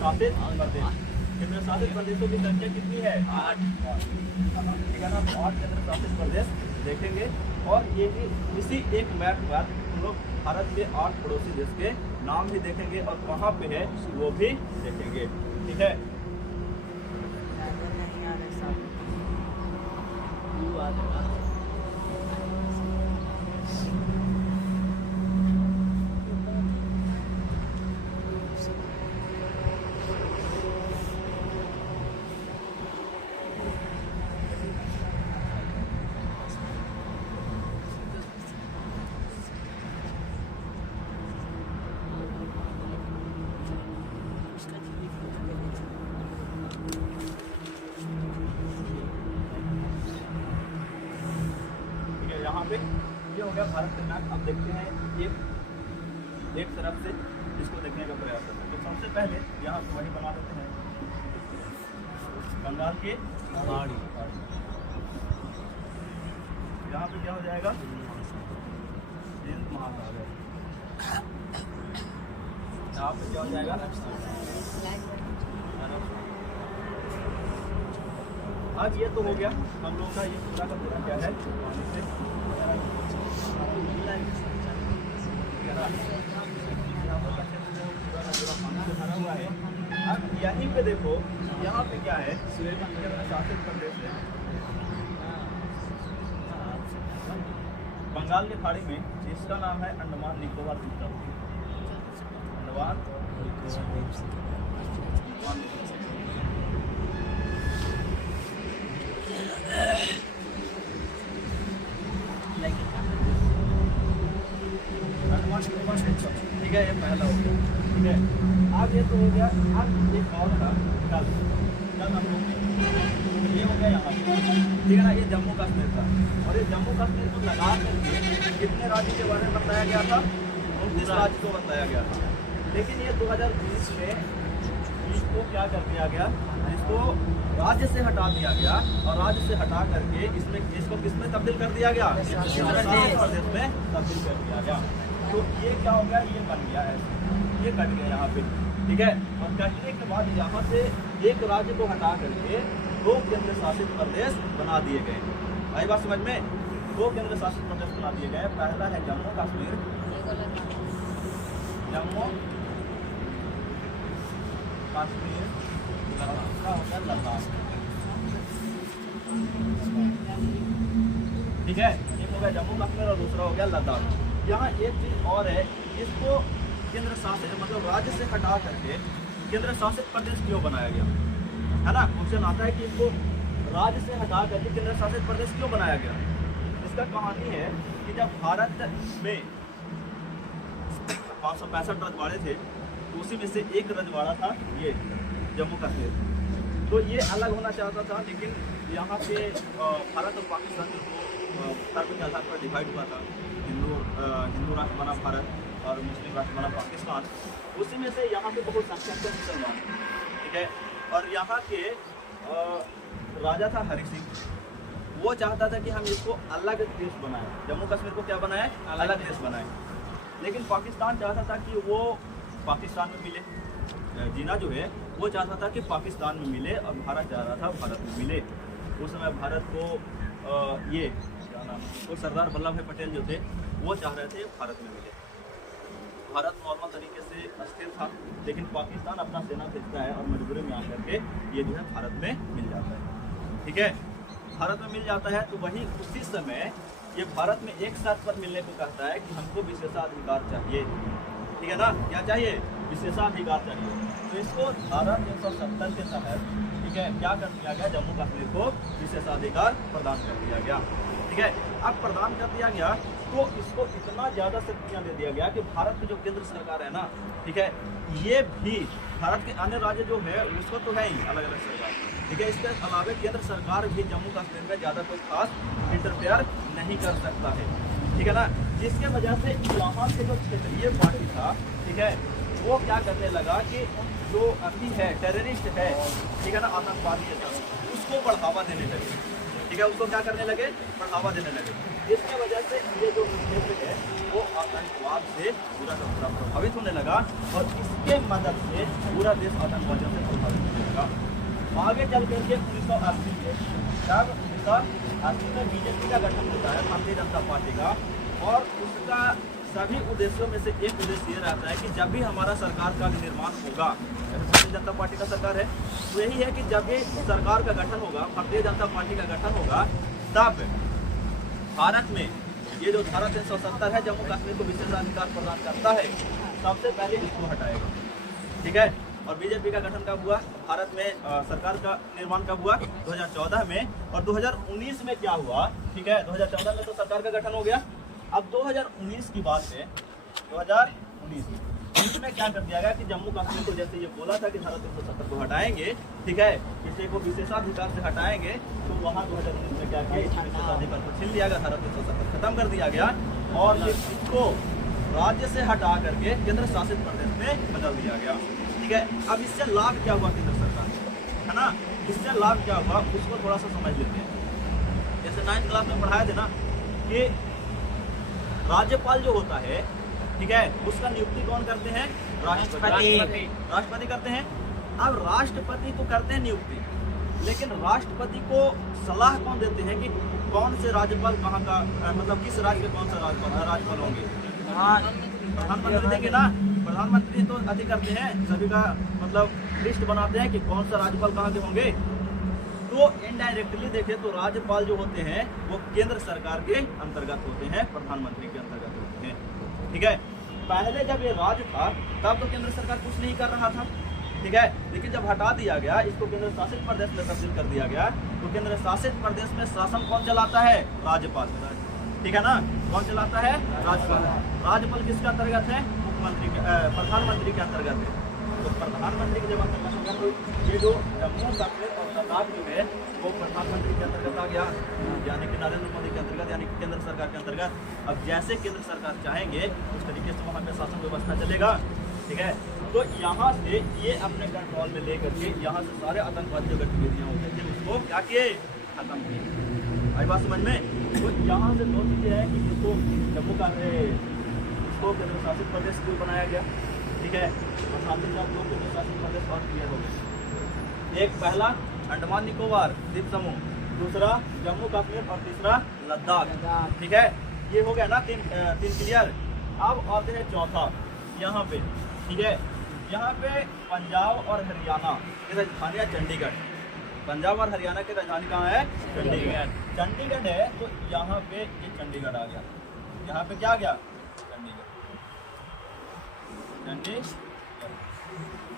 शासित प्रदेश। केंद्र शासित प्रदेशों की संख्या कितनी है? 8। ठीक है ना, 8 केंद्र शासित प्रदेश देखेंगे। और ये भी इसी एक मैप पर हम लोग भारत के 8 पड़ोसी देश के नाम भी देखेंगे और कहाँ पे है वो भी देखेंगे। ठीक है, यहाँ पे ये हो गया भारत का मैप। अब देखते हैं एक तरफ से इसको देखने का प्रयास करते हैं। तो सबसे पहले यहाँ पे वही बना देते हैं, बंगाल के पहाड़ी। यहाँ पे क्या हो जाएगा? हिंद महासागर। यहाँ पे क्या हो जाएगा? अब ये तो हो गया हम लोग का, ये पूरा का पूरा क्या है पानी से भरा हुआ है। अब यहीं पे देखो, यहाँ पे क्या है? शासित प्रदेश है बंगाल के खाड़ी में, जिसका नाम है अंडमान निकोबार द्वीप। अंडमान ठीक है, ये पहला हो गया। ठीक है, अब ये तो हो गया। अब एक और था कल हम लोग, ये हो गया यहाँ, ठीक है ना, ये जम्मू कश्मीर था। और ये जम्मू कश्मीर को लगा करके कितने राज्य के बारे में बताया गया था? 29 राज्य को बताया गया था। लेकिन ये 2020 में इसको क्या कर दिया गया? इसको राज्य से हटा दिया गया और राज्य से हटा करके इसको किसमें तब्दील कर दिया गया? प्रदेश में तब्दील कर दिया गया। तो ये क्या हो गया? ये बन गया है, ये कट गया यहाँ पे। ठीक है, और कटने के बाद यहाँ से एक राज्य को हटा करके 2 केंद्र शासित प्रदेश बना दिए गए। आई बात समझ में? 2 केंद्र शासित प्रदेश बना दिए गए। पहला है जम्मू कश्मीर, जम्मू कश्मीर, दूसरा होगा लद्दाख। ठीक है, एक हो गया जम्मू कश्मीर और दूसरा हो गया लद्दाख। यहाँ एक चीज और है, इसको केंद्र शासित मतलब राज्य से हटा करके केंद्र शासित प्रदेश क्यों बनाया गया? है ना, क्वेश्चन आता है कि इसको राज्य से हटा करके केंद्र शासित प्रदेश क्यों बनाया गया? इसका कहानी है कि जब भारत में 565 रजवाड़े थे, उसी में से एक रजवाड़ा था ये जम्मू कश्मीर। तो ये अलग होना चाहता था, लेकिन यहाँ पे भारत और पाकिस्तान जो धर्म के आधार पर डिवाइड हुआ था। हिंदू राष्ट्र बना भारत और मुस्लिम राष्ट्र बना पाकिस्तान। उसी में से यहाँ पे बहुत संख्यक थे मुसलमान। ठीक है, और यहाँ के राजा था हरि सिंह। वो चाहता था कि हम इसको अलग देश बनाएं, जम्मू कश्मीर को क्या बनाएं? अलग देश बनाएं। लेकिन पाकिस्तान चाहता था कि वो पाकिस्तान में मिले, जीना जो है वो चाहता था कि पाकिस्तान में मिले, और भारत चाह रहा था भारत में मिले। उस समय भारत को ये क्या नाम है, वो सरदार वल्लभ भाई पटेल जो थे वो चाह रहे थे भारत में मिले। भारत नॉर्मल तरीके से अस्थिर था, लेकिन पाकिस्तान अपना सेना भेजता है और मजबूरी में आकर के ये जो है भारत में मिल जाता है। ठीक है, भारत में मिल जाता है। तो वही उसी समय ये भारत में एक साथ पर मिलने को कहता है कि हमको विशेषाधिकार चाहिए। ठीक है ना, क्या चाहिए? विशेषाधिकार चाहिए। तो इसको धारा 370 के तहत, ठीक है, क्या कर दिया गया? जम्मू कश्मीर को विशेषाधिकार प्रदान कर दिया गया। ठीक है, अब प्रदान कर दिया गया तो इसको इतना ज़्यादा शक्तियाँ दे दिया गया कि भारत की जो केंद्र सरकार है ना, ठीक है, ये भी भारत के अन्य राज्य जो है उसको तो है ही अलग अलग सरकार। ठीक है, इसके अलावा केंद्र सरकार भी जम्मू कश्मीर में ज़्यादा कोई खास इंटरफेयर नहीं कर सकता है। ठीक है ना, जिसके वजह से यहाँ से जो क्षेत्रीय पार्टी था, ठीक है, वो क्या करने लगा कि जो अभी है टेररिस्ट है, ठीक है ना, आतंकवादी है, उसको बढ़ावा देने लगे। ठीक है, उसको क्या करने लगे, बढ़ावा देने लगे। इसके वजह से ये जो क्षेत्र है वो आतंकवाद से पूरा का पूरा प्रभावित होने लगा और इसके मदद से पूरा देश आतंकवादियों से प्रभावित होने लगा। आगे चल करके 1980 में जब 1980 में बीजेपी का गठन होता है, भारतीय जनता पार्टी का, और उसका सभी उद्देश्यों में से एक उद्देश्य ये रहता है कि जब भी हमारा सरकार का निर्माण होगा, भारतीय जनता पार्टी का सरकार है, तो यही है कि जब भी सरकार का गठन होगा, भारतीय जनता पार्टी का गठन होगा, तब भारत में ये जो धारा 370 है जम्मू कश्मीर को विशेषाधिकार प्रदान करता है, सबसे पहले इसको हटाएगा। ठीक है, और बीजेपी का गठन कब हुआ, भारत में सरकार का निर्माण कब हुआ, 2014 में। और 2019 में क्या हुआ, ठीक है, 2014 में तो सरकार का गठन हो गया। अब 2019 की बात है, 2019 इसमें क्या कर दिया गया कि जम्मू कश्मीर को जैसे ये बोला था कि धारा 370 को हटाएंगे, ठीक है, किसी को विशेषाधिकार से हटाएंगे, तो वहाँ 2019 में क्या किया, इस विशेषाधिकार को छीन लिया गया, धारा 370 खत्म कर दिया गया और इसको राज्य से हटा करके केंद्र शासित प्रदेश में बदल दिया गया। ठीक है, अब इससे लाभ क्या हुआ केंद्र सरकार, है ना, इससे लाभ क्या हुआ उसको थोड़ा सा समझ लेते हैं। जैसे 9th क्लास में पढ़ाया थे ना कि राज्यपाल जो होता है, ठीक है, उसका नियुक्ति कौन करते हैं, राष्ट्रपति करते हैं। अब राष्ट्रपति तो करते हैं नियुक्ति, लेकिन राष्ट्रपति को सलाह कौन देते हैं कि कौन से राज्यपाल कहाँ का, मतलब किस राज्य के कौन सा राज्यपाल होंगे, प्रधानमंत्री देंगे ना। प्रधानमंत्री तो अति करते हैं, सभी का मतलब लिस्ट बनाते हैं कि कौन सा राज्यपाल कहाँ के होंगे। तो इनडायरेक्टली देखें तो राज्यपाल जो होते हैं वो केंद्र सरकार के अंतर्गत होते हैं, प्रधानमंत्री के अंतर्गत होते हैं। ठीक है, पहले जब ये राज था तब तो केंद्र सरकार कुछ नहीं कर रहा था, ठीक है, लेकिन जब हटा दिया गया, इसको केंद्र शासित प्रदेश में तब्दील कर दिया गया, तो केंद्र शासित प्रदेश में शासन कौन चलाता है, राज्यपाल। ठीक है ना, कौन चलाता है, राज्यपाल। राज्यपाल किसके अंतर्गत है, मुख्यमंत्री के, प्रधानमंत्री के अंतर्गत है। तो प्रधानमंत्री के जब अंतर्गत ये जो जम्मू कश्मीर और लद्दाख जो है वो प्रधानमंत्री के अंतर्गत आ गया, यानी कि नरेंद्र मोदी के अंतर्गत, यानी कि केंद्र सरकार के अंतर्गत। अब जैसे केंद्र सरकार चाहेंगे उस तरीके से वहाँ पे शासन व्यवस्था चलेगा। ठीक है, तो यहाँ से ये अपने कंट्रोल में लेकर के यहाँ से सारे आतंकवादी जो गतिविधियाँ होते थे उसको क्या किए, खत्म किए। आई बात समझ में। तो यहाँ से दो चीज़ें हैं कि इसको जम्मू का इसको केंद्र शासित प्रदेश को बनाया गया, ठीक है, और साथ ही साथ दो केंद्र शासित प्रदेश और क्लियर हो गए। एक पहला अंडमान निकोबार द्वीप समूह, दूसरा जम्मू कश्मीर और तीसरा लद्दाख। ठीक है, ये हो गया ना तीन क्लियर। अब आते हैं चौथा यहाँ पे, ठीक है, यहाँ पे पंजाब और हरियाणा की राजधानी है चंडीगढ़। पंजाब और हरियाणा की राजधानी कहाँ है, चंडीगढ़। चंडीगढ़ है तो यहाँ पे ये चंडीगढ़ आ गया, यहाँ पे क्या आ गया, चंडीगढ़।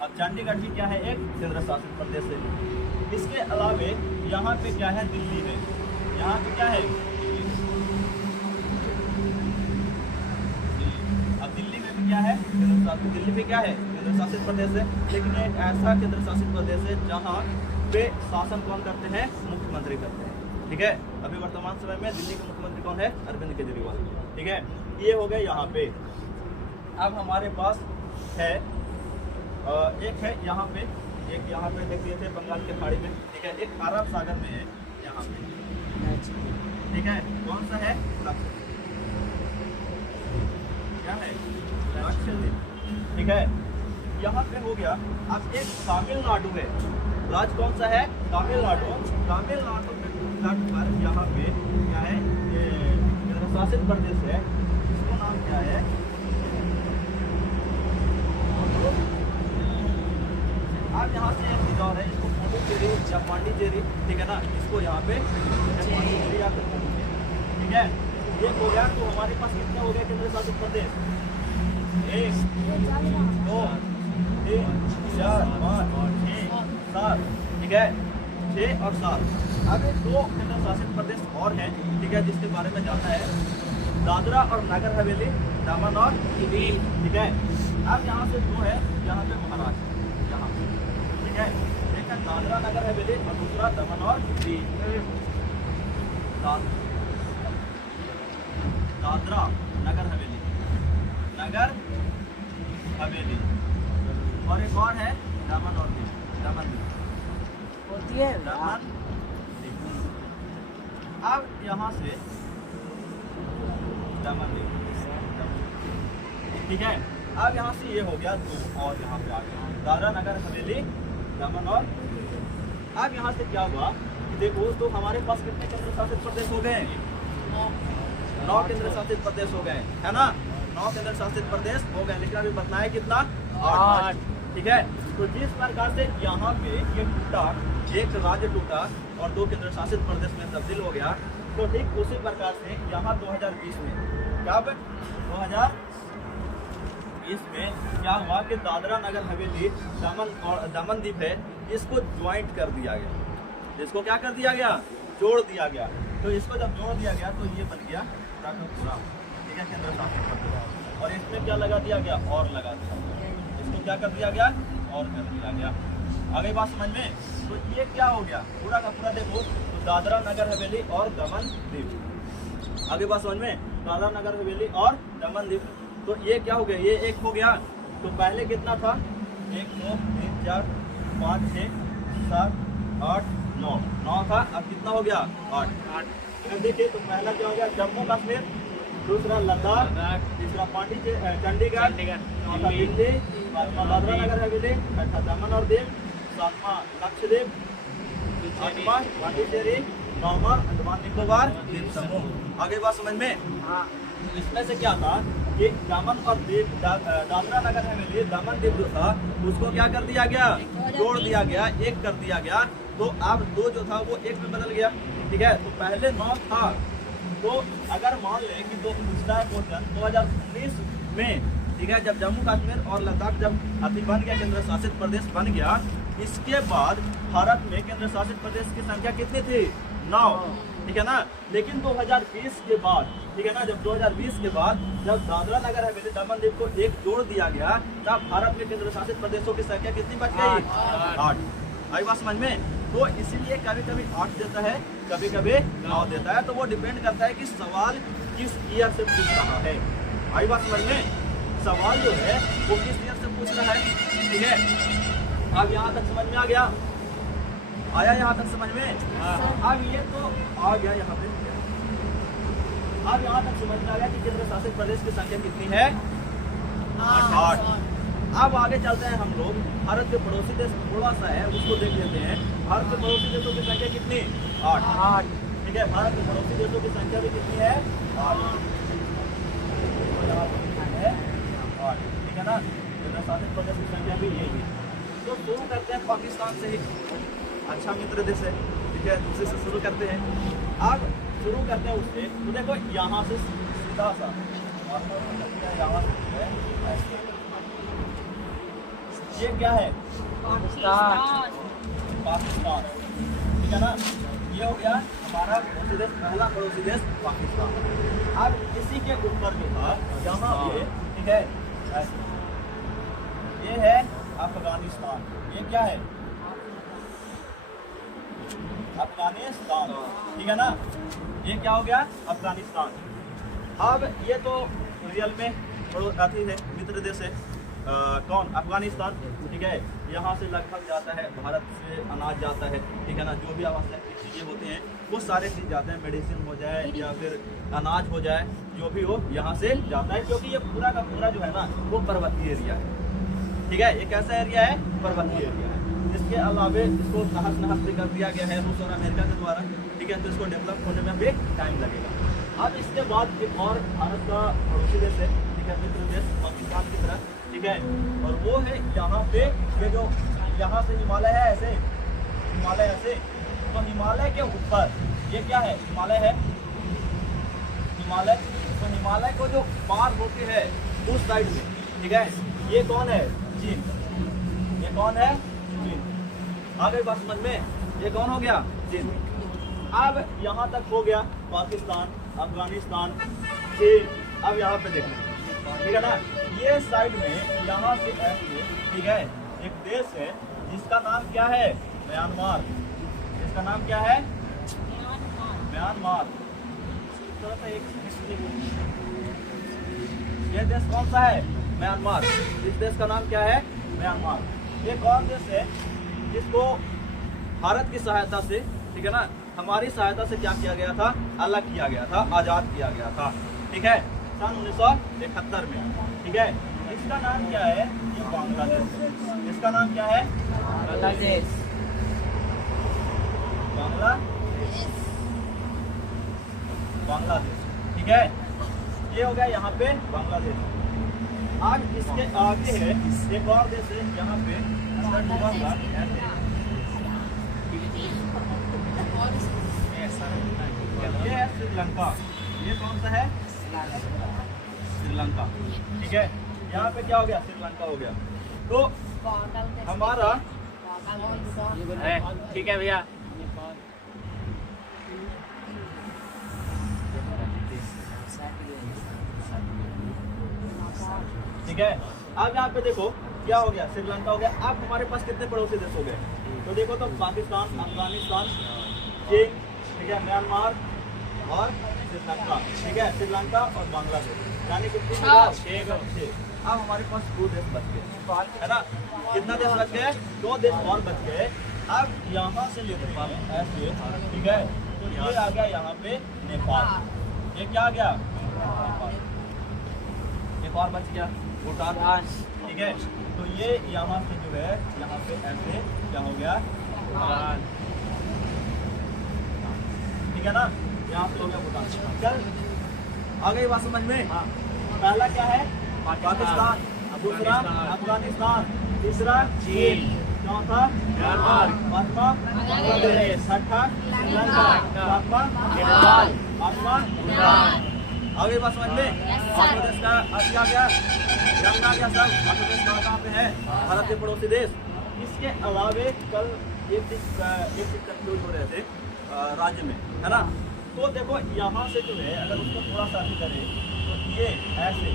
अब चंडीगढ़ भी क्या है, एक केंद्र शासित प्रदेश है। इसके अलावे यहाँ पे क्या है, दिल्ली है, यहाँ पे क्या है, अब दिल्ली में भी क्या है, केंद्र शासित, दिल्ली पे क्या है, केंद्र शासित प्रदेश है। लेकिन एक ऐसा केंद्र शासित प्रदेश है जहाँ पे शासन कौन करते हैं, मुख्यमंत्री करते हैं। ठीक है, अभी वर्तमान समय में दिल्ली के मुख्यमंत्री कौन है, अरविंद केजरीवाल। ठीक है, ये हो गए यहाँ पे। अब हमारे पास है एक है यहाँ पे, एक यहाँ पे देख लिए थे बंगाल के खाड़ी में, ठीक है, एक अरब सागर में है यहाँ पे। ठीक है, कौन सा है, क्या है, ठीक है, यहाँ पे हो गया। अब एक तमिलनाडु है, राज्य कौन सा है, तमिलनाडु। तमिलनाडु के तट पर यहाँ पे क्या है, ये केंद्र शासित प्रदेश है, इसको नाम क्या है, अब यहाँ से एक चीज और है, इसको पुडुचेरी या पांडिचेरी, ठीक है ना, इसको यहाँ पे पांडिचेरी या फिर पुडुचेरी। ठीक है, ये हो गया। तो हमारे पास कितने हो गए केंद्र शासित प्रदेश, 1 2 3 4 5 6 7, ठीक है, 6 और 7। अब 2 केंद्र शासित प्रदेश और हैं, ठीक है, जिसके बारे में जानना है, दादरा और नगर हवेली, दमन और दीव। ठीक है, अब यहाँ से 2 है, यहाँ पे महाराष्ट्र, यहाँ ठीक है, एक है दादरा नगर हवेली और दूसरा दमन और दीव। दादरा नगर हवेली, नगर हवेली, और एक और है दमन और दीव, दमन होती है, दमन अब यहाँ से दमन द्वीप, ठीक है। अब यहाँ से ये हो गया 2 और यहाँ पे आ गया दादरा नगर हवेली दमन और। अब यहाँ से क्या हुआ देखो, तो हमारे पास कितने केंद्र शासित प्रदेश हो गए? 9 केंद्र शासित प्रदेश हो गए, है ना। 9 केंद्र शासित प्रदेश हो गए, लेकिन अभी बताना है कितना? 8, ठीक है। तो जिस प्रकार से यहाँ पे ये टूटा, एक राज्य टूटा और 2 केंद्र शासित प्रदेश में तब्दील हो गया, तो ठीक उसी प्रकार से यहाँ 2020 में क्या 2020 में क्या हुआ कि दादरा नगर हवेली दमन और दमन द्वीप है, इसको ज्वाइंट कर दिया गया। इसको क्या कर दिया गया? जोड़ दिया गया। तो इसको जब जोड़ दिया गया तो ये बन गया पूरा का पूरा, ठीक है, केंद्र शासित प्रदेश। और इसमें क्या लगा दिया गया? और लगा दिया गया। इसको क्या कर दिया गया? और कर दिया गया। आगे बात समझ में? तो ये क्या हो गया पूरा का पूरा देखो, तो दादरा नगर हवेली और दमन द्वीप। आगे बात समझ में? दादरा नगर हवेली और दमन द्वीप। तो ये क्या हो गया? ये एक हो गया। तो पहले कितना था? 1 2 3 4 5 6 7 8 9 था। अब कितना हो गया? 8। अगर देखिए तो पहला क्या हो गया? जम्मू कश्मीर, दूसरा लद्दाख, तीसरा चंडीगढ़, चौथा दिल्ली, पांचवा दादरा नगर हवेली, छठा दमन और दीव, सातवां लक्षद्वीप, आठवां पांडिचेरी, नौवां अंडमान निकोबार द्वीप समूह। आगे बात समझ में? इसमें से क्या था कि दमन और दीव, दादरा नगर हवेली दमन द्वीप जो था उसको क्या कर दिया गया? जोड़ दिया गया, एक कर दिया गया। तो अब 2 जो था वो 1 में बदल गया, ठीक है। तो पहले 9 था। तो अगर मान लें कि तो पूछता है क्वेश्चन 2019 में, ठीक है, जब जम्मू कश्मीर और लद्दाख जब अभी बन गया, केंद्र शासित प्रदेश बन गया, इसके बाद भारत में केंद्र शासित प्रदेश की संख्या कितनी थी? 9, ठीक है ना। लेकिन 2020 के बाद, ठीक है ना, जब 2020 के बाद जब दादरा नगर हवेली दमन द्वीप को एक जोड़ दिया गया, तब भारत में केंद्र शासित प्रदेशों की संख्या कितनी बच गई? 8। आई बात समझ में? तो इसीलिए कभी कभी 8 देता है, कभी कभी 9 देता है। तो वो डिपेंड करता है कि सवाल किस ईयर से पूछ रहा है। आई बात समझ में? सवाल जो है वो किस ईयर से पूछ रहा है, ठीक है। अब यहाँ तक समझ में आ गया? आया यहाँ तक समझ में? अब ये तो आ गया यहाँ पे। अब यहाँ तक समझ में आ गया कि केंद्र शासित प्रदेश की संख्या कितनी है? 8। अब आगे चलते हैं हम लोग। भारत के पड़ोसी देश थोड़ा सा है, उसको देख लेते हैं। भारत के पड़ोसी देशों की संख्या कितनी? 8, ठीक है। भारत के पड़ोसी देशों की संख्या भी कितनी है? 8, ठीक है ना। केंद्र शासित प्रदेश की संख्या भी यही है। तो शुरू करते हैं पाकिस्तान से ही, अच्छा मित्र देश है, ठीक है, उसी से शुरू करते हैं। अब शुरू करते हैं उससे। तो देखो यहाँ से सीधा सा यहाँ से ये क्या है? पाकिस्तान, ठीक है ना। ये हो गया हमारा पड़ोसी देश, पहला पड़ोसी देश पाकिस्तान। अब इसी के ऊपर जो था यहाँ पे, ठीक है, ये है अफगानिस्तान। ये क्या है? अफगानिस्तान, ठीक है ना। ये क्या हो गया? अफगानिस्तान। अब ये तो रियल में अथी है, मित्र देश है। कौन? अफगानिस्तान, ठीक है। यहाँ से लगभग जाता है, भारत से अनाज जाता है, ठीक है ना। जो भी आवश्यक चीज़ें होती हैं वो सारे चीज़ जाते हैं, मेडिसिन हो जाए या फिर अनाज हो जाए, जो भी हो यहाँ से जाता है। क्योंकि ये पूरा का पूरा जो है ना वो पर्वतीय एरिया है, ठीक है। ये कैसा एरिया है? पर्वतीय एरिया है। इसके अलावे इसको तहस नहस भी कर दिया गया है रूस और अमेरिका के द्वारा, ठीक है। तो इसको डेवलप होने में भी टाइम लगेगा। अब इसके बाद एक और भारत का पड़ोसी देश है, ठीक है, मित्र देश पाकिस्तान की तरह, ठीक है। और वो है यहाँ पे, ये जो यहाँ से हिमालय है, ऐसे हिमालय ऐसे, तो हिमालय के ऊपर ये क्या है? हिमालय है, हिमालय। तो हिमालय को जो पार होती है उस साइड में, ठीक है, ये कौन है? चीन। ये कौन है? चीन। आगे बात समझ में? ये कौन हो गया? चीन। अब यहाँ तक हो गया पाकिस्तान, अफगानिस्तान, चीन। अब यहाँ पे देखना, ठीक है ना। ये साइड में यहाँ से ऐसे, ठीक है, एक देश है जिसका नाम क्या है? म्यांमार। इसका नाम क्या है? म्यांमार। थोड़ा सा एक ये देश कौन सा है? म्यांमार। इस देश का नाम क्या है? म्यांमार। ये कौन देश है जिसको भारत की सहायता से, ठीक है ना, हमारी सहायता से क्या किया गया था, अलग किया गया था, आजाद किया गया था। ठीक है, सन 1971 में। ठीक है, इसका नाम क्या है, ये बांग्लादेश। इसका नाम क्या है, बांग्लादेश। बांग्लादेश। ठीक है, ये हो गया यहाँ पे बांग्लादेश। आज इसके आगे है एक और देश है, यहाँ पे अंदर डूबा हुआ ये है श्रीलंका। ये कौन सा है, श्रीलंका। ठीक है, यहाँ पे क्या हो गया, श्रीलंका हो गया। तो हमारा ठीक है भैया। ठीक है, अब यहाँ पे देखो क्या हो गया, श्रीलंका हो गया। अब हमारे पास कितने पड़ोसी देश हो गए, तो देखो तो पाकिस्तान, अफगानिस्तान, चीन, ठीक है, म्यांमार और श्रीलंका। ठीक है, श्रीलंका और बांग्लादेश, यानी कि 6। अब हमारे पास 2 देश बच गए, है ना। कितना देश बच गए, 2 देश और बच गए। अब यहाँ से जो नेपाल ऐसे, ठीक है, तो ये आ गया यहाँ पे नेपाल। ये क्या आ गया, नेपाल। एक और बच गया भूटान। ठीक है, तो ये यहाँ से जो है, यहाँ पे ऐसे क्या हो गया, भूटान। ठीक है ना, यहाँ पे हो गया भूटान। चल आ गई बात समझ में। पहला क्या है, पाकिस्तान, दूसरा अफगानिस्तान, तीसरा चीन, चौथा म्यांमार, पांचवा बांग्लादेश, छठा श्रीलंका, सातवां नेपाल, आठवां भूटान। आगे बात समझ में। बांग्लादेश का अभी आ गया, रंग आ गया सब। बांग्लादेश कहाँ पे है, भारत के पड़ोसी देश। इसके अलावे कल एक चीज कंफ्यूज हो रहे थे राज्य में, है ना। तो देखो यहाँ से जो है, अगर उसको थोड़ा सा भी करें तो ये ऐसे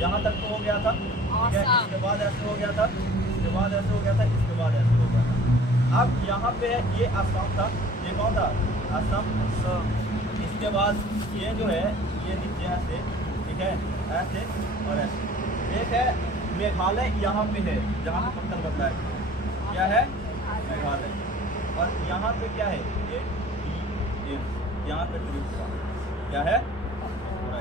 यहाँ तक तो हो गया था। ठीक है, इसके बाद ऐसे हो गया था, इसके बाद ऐसे हो गया था, इसके बाद ऐसे हो गया था। अब यहाँ पे है, ये असम था, ये कौन था, असम। इसके बाद ये जो है, ये नीचे ऐसे, ठीक है, ऐसे और ऐसे। एक है मेघालय, यहाँ पे है जहाँ पे पत्थर बनता है, क्या है, मेघालय। और यहाँ पे क्या है, ये यहाँ पे त्रिपुरा, क्या है, त्रिपुरा।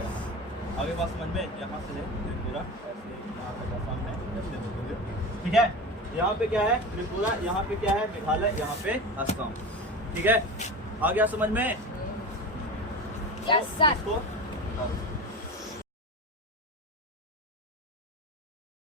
आगे बात समझ में। यहाँ से है त्रिपुरा, ऐसे यहाँ पे असम है, ऐसे देखोगे। ठीक है, यहाँ पे क्या है, त्रिपुरा, यहाँ पे क्या है, मेघालय, यहाँ पे असम। ठीक है, आ गया समझ में। Yes, sir. इसको